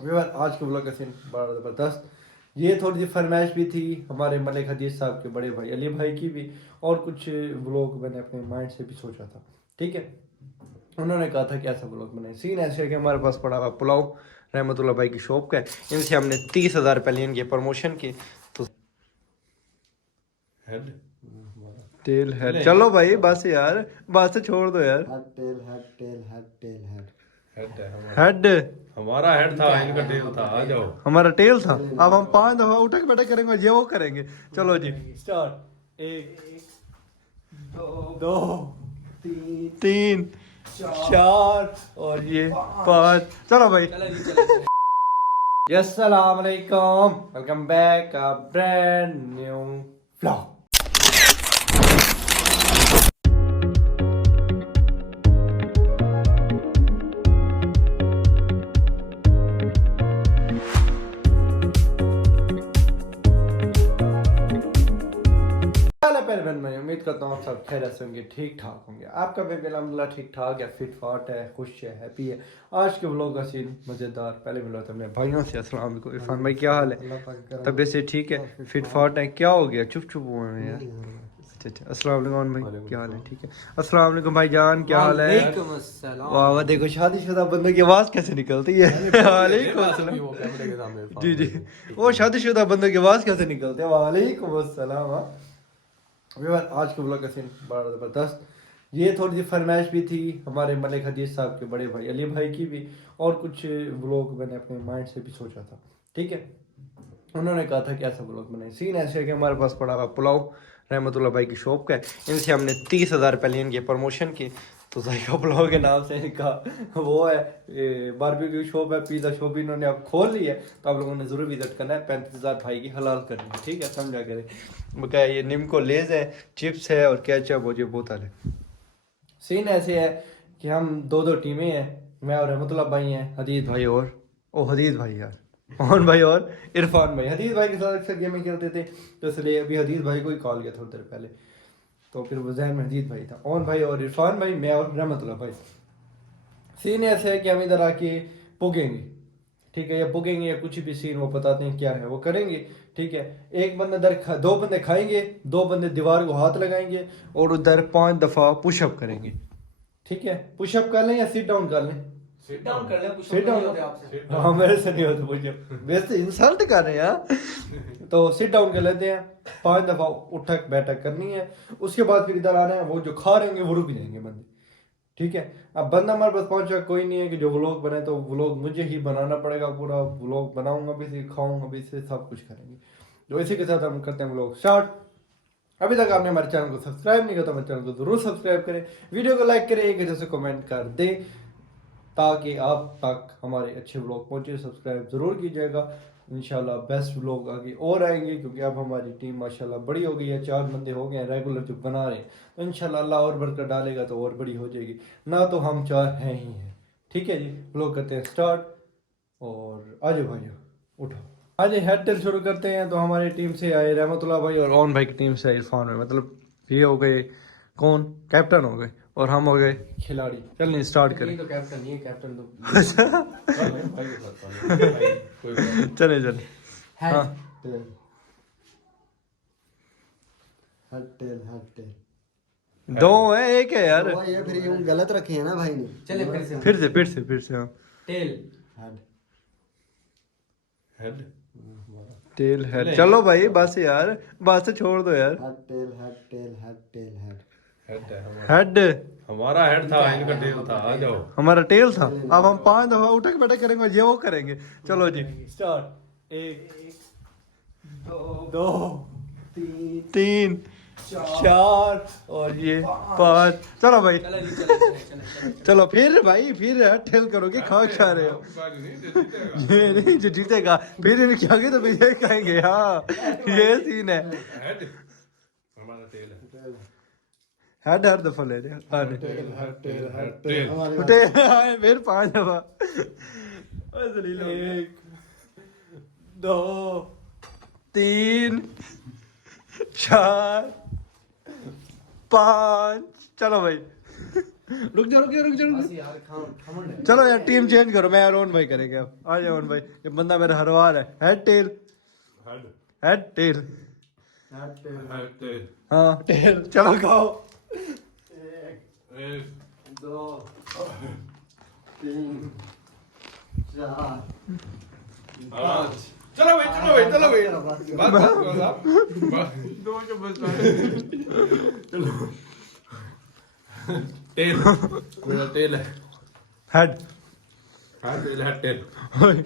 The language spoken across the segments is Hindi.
व्यूअर आज के ब्लॉग का सीन बड़ा ज़बरदस्त। ये थोड़ी सी फरमाइश भी थी हमारे मलिक हदीस साहब के बड़े भाई अली भाई की भी, और कुछ ब्लॉग मैंने अपने माइंड से भी सोचा था। ठीक है, उन्होंने कहा था कि ऐसा ब्लॉग बनाए। सीन ऐसे है कि हमारे पास पड़ा हुआ पुलाव रहमतुल्लाह भाई की शॉप का है, इनसे हमने 30,000 रुपये लिए इनके प्रमोशन के। तो हेड टेल हेड, चलो भाई बस यार, बस छोड़ दो यार। Head tail head tail head tail head head हमारा हेड था, इनका टेल था। आ जाओ। हमारा टेल था। अब हम 5 दफा उठक बैठक करेंगे, ये वो करेंगे। चलो जी स्टार्ट। 1 2 3 4 और ये 5। चलो भाई। अस्सलाम वालेकुम, welcome back a brand new vlog. मैं उम्मीद करता हूँ आप सब खैरियत से होंगे, ठीक ठाक होंगे। आपका भी अल्हम्दुलिल्लाह ठीक ठाक है, फिट फाट है, खुश है, हैप्पी है। आज के व्लॉग का सीन मज़ेदार। पहले मिला था अपने भाइयों से। अस्सलाम वालेकुम। इरफान भाई क्या हाल है? तबीयत से ठीक है, फिट फाट है? क्या हो गया, चुप चुप हुए हैं यार? अच्छा अच्छा। अस्सलाम वालेकुम भाई, क्या हाल है? ठीक है। अस्सलाम वालेकुम भाईजान, क्या हाल है? वाह वाह, देखो शादीशुदा बंदे की आवाज़ कैसे निकलती है। वालेकुम अस्सलाम। जी जी, वो शादीशुदा बंदे की आवाज़ कैसे निकलती है। वालेकुम अस्सलाम। व्यूअर आज के ब्लॉग का सीन बड़ा ज़बरदस्त। ये थोड़ी सी फरमाइश भी थी हमारे मलिक हदीस साहब के बड़े भाई अली भाई की भी, और कुछ ब्लॉग मैंने अपने माइंड से भी सोचा था। ठीक है, उन्होंने कहा था कि ऐसा ब्लॉग बनाए। सीन ऐसे है कि हमारे पास पड़ा हुआ पुलाव रहमतुल्लाह भाई की शॉप का है, इनसे हमने 30,000 रुपये लिए इनके प्रमोशन के। तो जायका पुलाव के नाम से इनका वो है बारबेक्यू शॉप है, पिज़्ज़ा शॉप भी इन्होंने अब खोल ली है। तो आप लोगों ने ज़रूर विजिट करना है। 35,000 भाई की हलाल करनी है, ठीक है, समझा करें। क्या ये निम्को लेज़ है, चिप्स है और केचप और ये बोतल है। सीन ऐसे है कि हम दो दो टीमें हैं, मैं और रहमतुल्लाह भाई हैं, हदीद भाई और ओ हदीद भाई यार, मोहन भाई और इरफान भाई। हदीद भाई के साथ अक्सर गेमिंग खेलते थे, तो इसलिए अभी हदीद भाई को ही कॉल किया थोड़ी देर पहले। तो फिर वो जहन में हदीद भाई था, ओन भाई और इरफान भाई, मैं और रहमतुल्लाह भाई। सीन ऐसे है कि हम इधर आके पुगेंगे, ठीक है, या पुगेंगे या कुछ भी सीन वो बताते हैं क्या है वो करेंगे। ठीक है, एक बंदा इधर दो बंदे खाएंगे, 2 बंदे दीवार को हाथ लगाएंगे और उधर 5 दफ़ा पुशअप करेंगे। ठीक है, पुशअप कर लें या सिट डाउन कर लें? सिट डाउन कर ले, पुश सिट डाउन। हाँ मेरे से नहीं होता पुशअप, वैसे इंसल्ट कर रहे हैं यार। तो सिट डाउन कर लेते हैं, 5 दफ़ा उठक बैठक करनी है। उसके बाद फिर इधर आना है, वो जो खा रहे होंगे वो रुक जाएंगे बंदे। ठीक है, अब बंदा हमारे पास पहुंचा कोई नहीं है कि जो व्लॉग बने, तो व्लॉग मुझे ही बनाना पड़ेगा। पूरा व्लॉग बनाऊंगा भी से, खाऊंगा भी से, सब कुछ करेंगे। तो इसी के साथ हम करते हैं व्लॉग स्टार्ट। अभी तक आपने हमारे चैनल को सब्सक्राइब नहीं किया तो हमारे चैनल को जरूर सब्सक्राइब करें, वीडियो को लाइक करें, एक जैसे कमेंट कर दें ताकि आप तक हमारे अच्छे व्लॉग पहुंचे। सब्सक्राइब ज़रूर कीजिएगा। इंशाल्लाह बेस्ट व्लॉग आगे और आएंगे, क्योंकि अब हमारी टीम माशाल्लाह बड़ी हो गई है, 4 बंदे हो गए हैं रेगुलर जो बना रहे हैं। तो इंशाल्लाह अल्लाह और बरकत डालेगा तो और बड़ी हो जाएगी, ना तो हम 4 हैं ही हैं। ठीक है जी, व्लॉग करते हैं स्टार्ट। और आज भाई उठो, आज हेड टेल शुरू करते हैं। तो हमारी टीम से आए रहमतुल्लाह भाई और ओन भाई की टीम से इरफान भाई, मतलब ये हो गए कौन कैप्टन हो गए और हम हो गए खिलाड़ी। चलिए स्टार्ट करें। तो कैप्टन नहीं है, कैप्टन तो चले चले। हाँ tell head tail head tell 2 है, 1 है यार। वो ये फिर यूं गलत रखे हैं ना भाई ने। चले फिर से फिर से हाँ। Tell head head tail head, चलो भाई बस यार, बस छोड़ दो यार। Head tail head tail head tail head head हमारा हेड था, इनका टेल था। आ जाओ। हमारा टेल था। अब हम 5 दफा उठक बैठक करेंगे, ये वो करेंगे। चलो जी स्टार्ट। 1 2 3 4 और ये 5। चलो भाई। चलो फिर भाई, फिर ठेल करोगे, खा रहे हो ये नहीं, जो जीतेगा फिर इनके आगे तो विजय कहेंगे। हाँ ये सीन है। हेड हमारा टेल है। हेड हर दफा ले रहे हैं। Tail head tail head tail. Tail हमारे टेल आए फिर 5 दफा। 1 2 3 4 5। चलो भाई रुक जा रुक जा रुक जा रुक जा। यार खमन है। चलो यार टीम चेंज करो, मैं अरुण भाई करेंगे अब। आ जाओ अरुण भाई, ये बंदा मेरा हरवार है। Head tail head head tail. Head tail head tell. हाँ टेल। चलो खाओ। 1 2 3 4 5 चलो भाई चलो भाई बस दो के बस चलो टेल मेरा टेल है। Head head tell. ओए,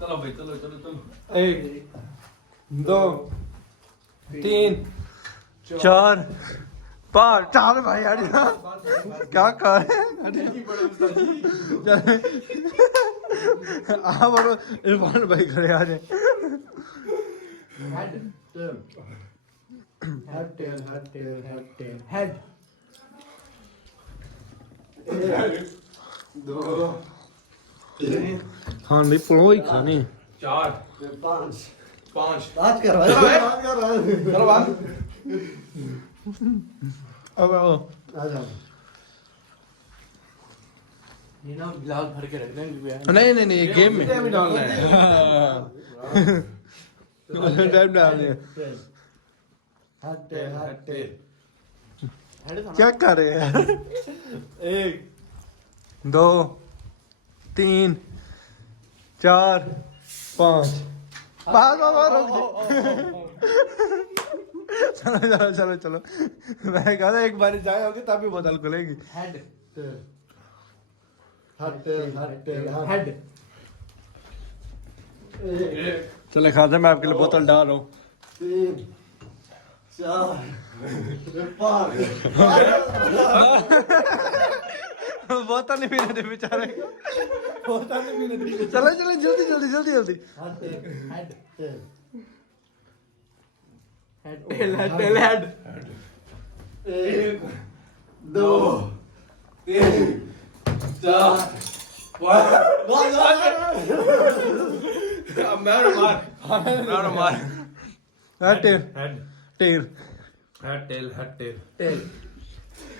चलो भाई चलो चलो चलो 1 2 3 4 5 चार भाई यार क्या कर रहे हैं? हाँ बोलो इरफान भाई करे आ जाए। Head tail head tail head tail head tail head 1 2 3 हाँ नहीं पुलो ही खाने 4 5 5 बात कर रहा है बात कर रहा है चलो बात अब आओ। आ जाओ ये ना गिलास भर के रख देंगे। नहीं नहीं नहीं ये गेम में भी डालना है। टाइम डालने हैं। हेड टेल हेड टेल क्या कर रहे हैं? 1 2 3 4 5 चलो चलो चलो चलो मैं कहा था एक बार जाए होगी तभी बोतल खुलेगी। Head tail head tail head tail head चले खाते मैं आपके लिए बोतल डाल रहा हूँ। 3 4 5 बोतल नहीं पीने दे बेचारे बोतल नहीं पीने दे। चलो चलो जल्दी जल्दी जल्दी जल्दी। Head tail head tail head 1 2 3 4 अब मैं मार head tail head tail head tail head tail tail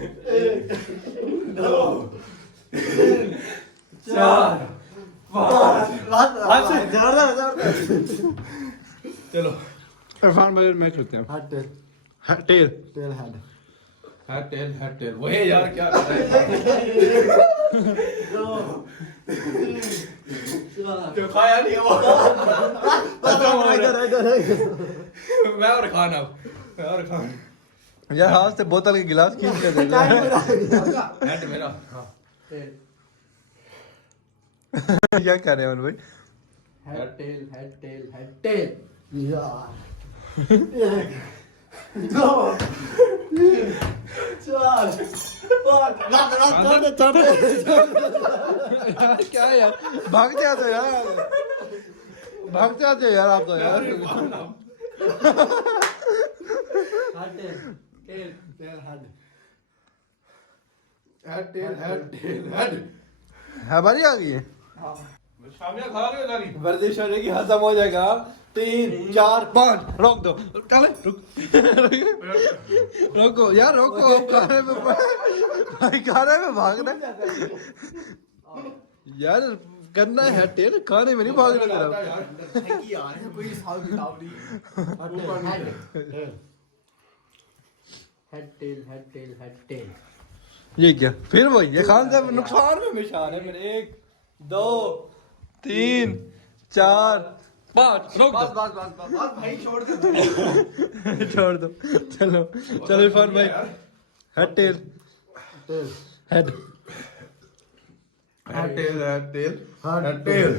1 2 3 4 5 ज्यादा चलो इरफान भाई मैं करते हैं। Head tail tail tail head head tail वही यार क्या कर रहा है। 2 3 4 जो खाया नहीं वो इधर मैं और खाना मैं और खाना यार हाथ से बोतल के गिलास खींच के दे दो। हेड मेरा हाँ क्या कर रहे हैं भाई? हेड टेल हेड टेल यार 1 2 3 4 5 यार क्या है यार भागते आते यार भागते आते यार आप तो यार। हमारी आ गई है शामिया खा रहे हो सारी वर्जिश हो जाएगी खत्म हो जाएगा। 3 4 5 रोक दो चले रोको यार रोको अब खाने में भाई खाने में भागना यार करना है टेल खाने में नहीं भागना तेरा। कोई हिसाब किताब नहीं। हेड टेल ये क्या फिर वही ये खान साहब नुकसान में निशान है मेरे 1 2 3 4 5 रोक दो बस भाई छोड़ दे छोड़ दो चलो चलो इरफान भाई head tail tail head head tail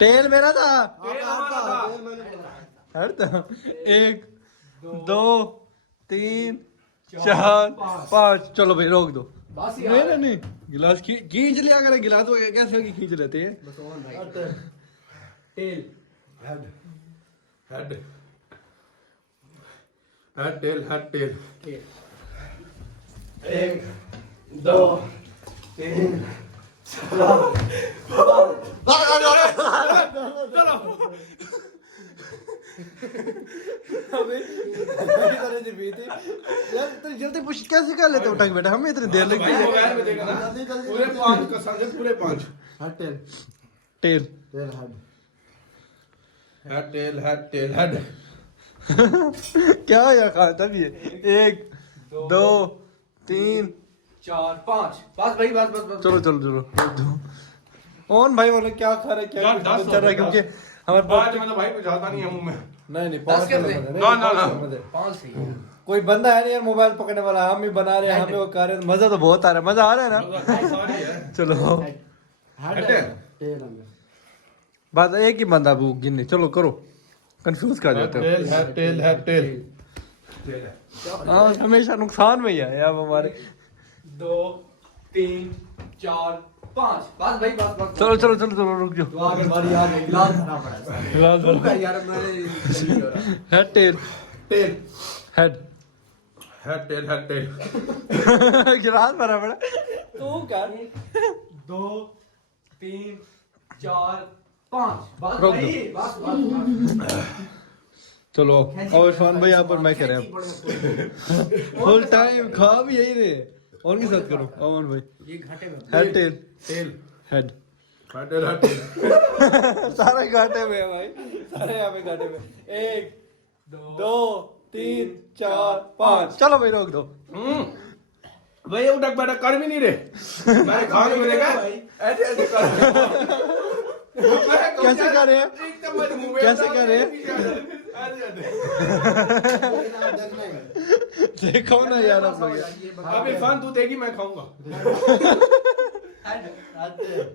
tail मेरा था टेल हमारा था हेड था 1 2 3 4 5 चलो भाई रोक दो। बस नहीं नहीं नहीं गिलास खींच लिया करे गिलास वो कैसे होगी खींच लेते हैं। बस ऑन भाई tell head head head tell 1 2 3 अबे जल्दी पी थी यार, इतनी जल्दी पुश कैसे कर लेते उठा के बेटा, हमें इतनी देर लगती भाई है। मोबाइल में देखा ना जल्दी जल्दी पूरे 5 का संजय पूरे 5 head tail tail tail head tail head क्या यार कहा तब ये 1 2 3 4 5 बस भाई बस बस बस चलो चलो चलो कौन भाई वाले क्या खा रहे क्या यार, कुछ 10 चल रहा है, हो गए, क्योंकि हमारे बाद पास में तो भाई कुछ आता नहीं है मुंह में नहीं 10 कर दे। ना, ना, ना। 5 सही है। कोई बंदा है नहीं यार मोबाइल पकड़ने वाला, हम ही बना रहे हैं, हम ही वो कर रहे हैं, मजा तो बहुत आ रहा है, मजा आ रहा है ना। सारी है चलो हेड टेल टेल अंदर बात एक ही बंदा वो गिनने, चलो करो, कंफ्यूज कर देते हो। टेल हाँ हमेशा नुकसान में ही है यार हमारे। 2 3 4 5 बस भाई बस बस चलो चलो चलो चलो रुक जाओ। तो आगे बारी आ गई, गिलास भरना पड़ा है। गिलास भरो। का यार मेरे नहीं हो रहा। Head tail tail head tell गिलास भरा पड़ा तू कर 2 3 4 5 बस रोक भाई दो। बस बस चलो और इरफान भाई यहाँ पर मैं कह रहा हूँ फुल टाइम खा भी यही रहे, और की साथ करो अमन भाई। ये घाटे में head tail tail head tell सारे घाटे में है भाई, सारे यहाँ पे घाटे में। 1 2 3 4 5 चलो भाई रोक दो। भाई उठक बैठक कर भी नहीं रहे मैं खाने में देखा ऐसे ऐसे कर कैसे कर रहे हैं? कैसे कर रहे हैं? देखो ना यार आप लोग। अब इरफान तू देगी मैं खाऊंगा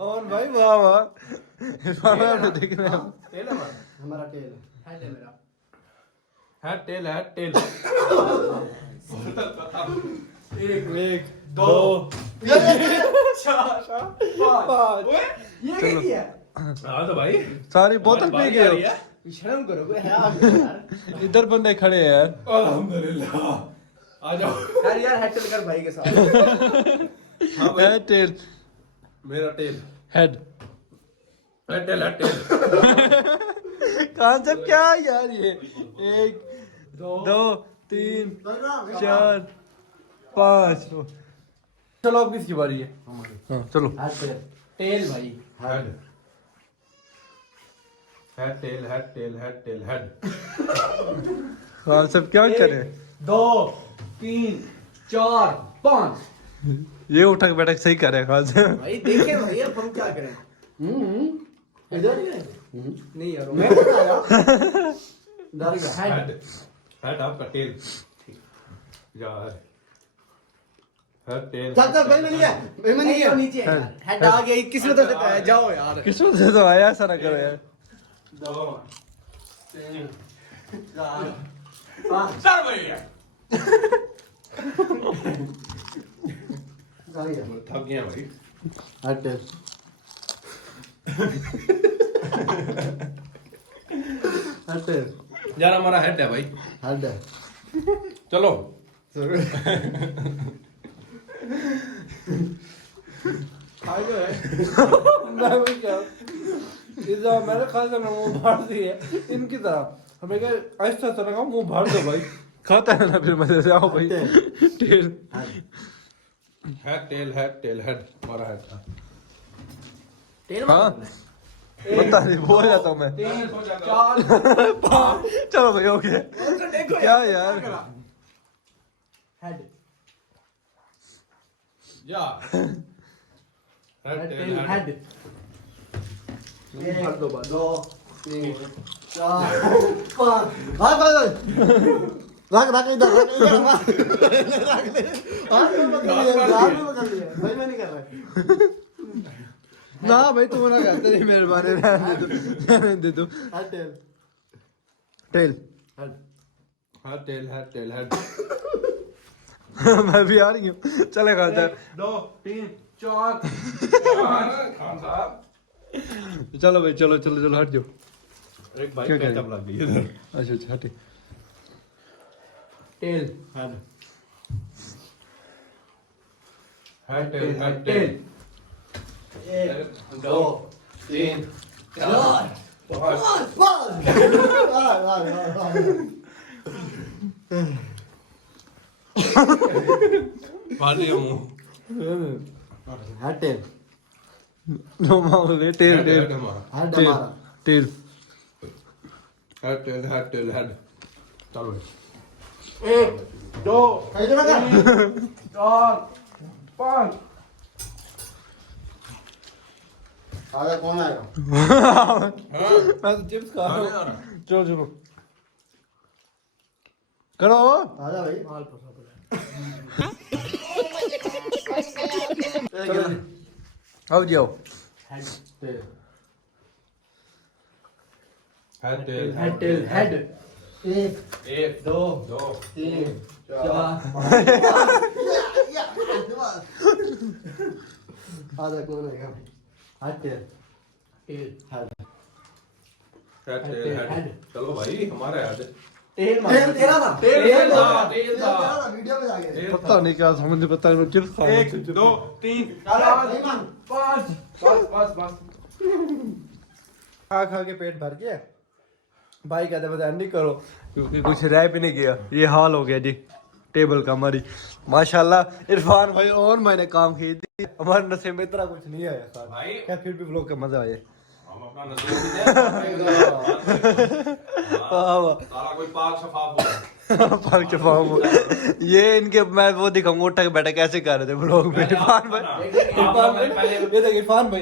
अमन भाई वाह वाह, इरफान भाई आपने देख रहे हैं। टेल है हमारा टेल हेड है मेरा टेल 1 2 5 ये क्या किया हाँ तो भाई सारी बोतल पी गए हो। शर्म करो कोई है आप यार इधर बंदे खड़े हैं यार। अल्हम्दुलिल्लाह आ जाओ यार हेड कर भाई के साथ हाँ भाई हेड टेल मेरा टेल हेड टेल कॉन्सेप्ट क्या है यार ये? 1 2 3 4 5 चलो अब किसकी बारी है? हाँ चलो हेड टेल टेल भाई टेल कॉन्सेप्ट क्या करे? 2 3 4 5 ये उठक बैठक सही करे कॉन्सेप्ट। भाई देखें भाई अब हम क्या करें इधर ही है नहीं यार मैं बताया डर गया हेड आपका टेल यार टेल चल चल भाई मैंने किया भाई मैंने नहीं किया वो नीचे है यार हेड आ गया किस्मत से कहा है, जाओ यार किस्मत से तो आया, ऐसा ना करो यार। 2 3 4 चल भैया डर गया थक गया भाई हेड टेल हेड टेल यार हमारा हेड है भाई हेड है चलो आगे है मैं भी क्या इधर मेरे ख्याल से मैं मुंह भर दी है इनकी तरह, हमें क्या ऐसा तरह का मुंह भर दो भाई, खाता है ना फिर मजे से। आओ भाई टेल टेल हमारा हेड था टेल हाँ बता नहीं बोल जाता हूँ मैं। 3 4 चलो भाई ओके देखो क्या यार हेड या टेल हेड एक दो 3 4 5 भाग भाग रख रख इधर रख इधर रख ले हाथ में पकड़ लिया भाई मैं नहीं कर रहा ना भाई तू ना कहते नहीं मेरे बारे में, रहने दे तू। हेड टेल टेल टेल मैं भी आ रही हूँ, चलेगा सर। 2 3 4 खान साहब चलो भाई चलो चलो चलो हट जाओ। एक भाई क्या पैकअप लग गई इधर अच्छा अच्छा हटे। Tail head tail tail 1 2 3 4 5 party का मुंह हेड टेल नो मामले टेल टेल हेड हमारा टेल हेड चलो 1 2 कहीं तो लगा 4 5 आगे कौन आएगा मैं तो चिप्स खा रहा हूँ चलो चलो करो आजा भाई अब जाओ head tail head head tail head 1 2 3 4 आजा कौन आएगा head tail tail head head चलो भाई हमारा हेड टेल टेल तेरा था टेल था वीडियो में आ गया पता नहीं क्या समझ नहीं पता मैं चिप्स खा रहा 1 2 3 नहीं मान 5 बस खा खा के पेट भर गया भाई कहते बता नहीं करो क्योंकि कुछ रह भी नहीं गया ये हाल हो गया जी टेबल का हमारी माशाल्लाह इरफान भाई और मैंने काम खींच दी हमारे नशे में इतना कुछ नहीं आया साथ भाई क्या फिर भी व्लॉग का मजा आया हम अपना नजर साला कोई पाक शफाफ हो पाक चपाओ ये इनके मैं वो दिखाऊंगा उठा के बैठा कैसे कर रहे थे व्लॉग में इरफान भाई ये देख इरफान भाई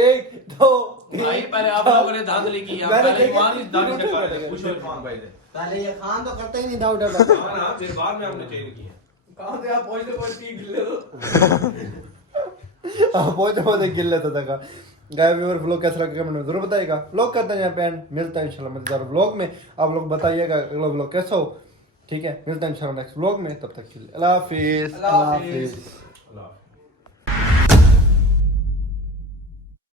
एक दो भाई पहले आप लोगों ने धांधली की हम मैंने पहले देखा- ईमान दानी से कर रहे पूछो इरफान भाई से पहले ये खान तो करते ही नहीं था उधर हां फिर बाद में हमने चेंज किया कहां से आप पहुंचते पहुंचते गिल्ले हो बहुत बहुत गिल लेता था का गाय व्यूअर व्लॉग कैसा लगा कमेंट में जरूर बताइएगा व्लॉग करते हैं यहाँ पे एंड मिलता है इंशाल्लाह मजेदार व्लॉग में आप लोग बताइएगा अगला व्लॉग कैसा हो ठीक है मिलता है इंशाल्लाह नेक्स्ट व्लॉग में तब तक के लिए अल्लाह हाफिज अल्लाह हाफिज अल्लाह